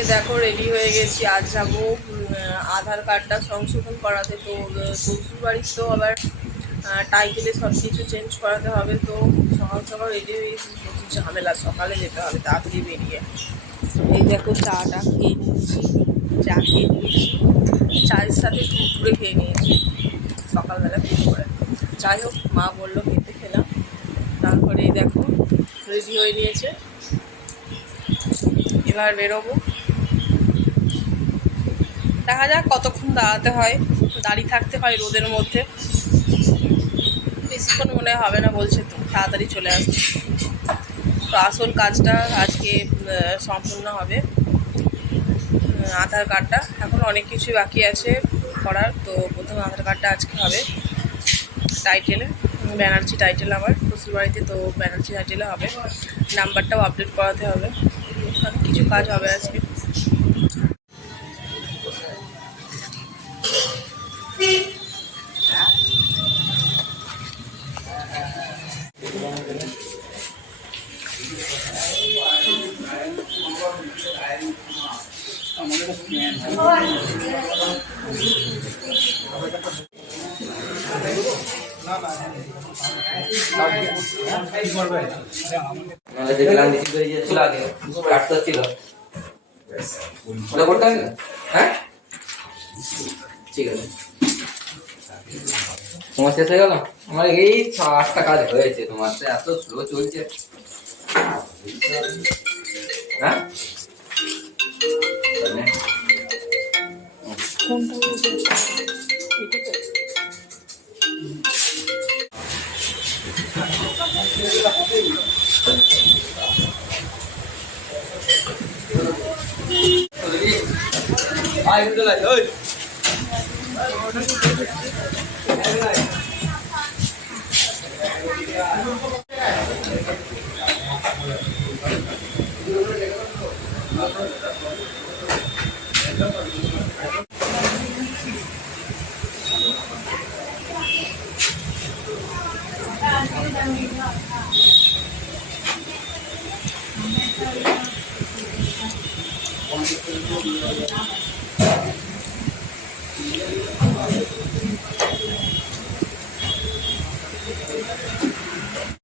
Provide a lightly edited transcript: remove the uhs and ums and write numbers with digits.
আজকে দেখো রেডি হয়ে গেছি। আজ যাব আধার কার্ডটা সংশোধন করাতে। তো শ্বশুরবাড়ির তো আবার টাইটেলে সব কিছু চেঞ্জ করাতে হবে। তো সকাল সকাল রেডি হয়ে গেছি, প্রচুর ঝামেলা। সকালে যেতে হবে তাড়াতাড়ি বেরিয়ে। এই দেখো চাটা খেয়ে নিয়েছি, চা খেয়ে নিয়েছি, চায়ের সাথে কুরকুরে খেয়ে নিয়েছি সকালবেলা খেতে করে। যাই হোক, মা বললো খেতে, খেলাম। তারপরে এই দেখো রেডি হয়ে নিয়েছে, এবার বেরোবো। দেখা যাক কতক্ষণ দাঁড়াতে হয়, দাঁড়িয়ে থাকতে হয় রোদের মধ্যে। বেশিক্ষণ মনে হবে না বলছে, তো তাড়াতাড়ি চলে আসবে। তো আসল কাজটা আজকে সম্পূর্ণ হবে, আধার কার্ডটা। এখন অনেক কিছুই বাকি আছে করার। তো প্রথমে আধার কার্ডটা আজকে হবে টাইটেলে, ব্যানার্জি টাইটেল আমার শ্বশুরবাড়িতে। তো ব্যানার্জি টাইটেলে হবে, নাম্বারটাও আপডেট করাতে হবে, অনেক কিছু কাজ হবে আজকে। দেখলাম ছিল আগে কাটতে ছিল, ওটা করতে হবে না। হ্যাঁ ঠিক আছে, তোমার শেষ হয়ে গেল। আমার এই 6-8টা কাজ হয়েছে, তোমার তো এত স্লো চলছে। হ্যাঁ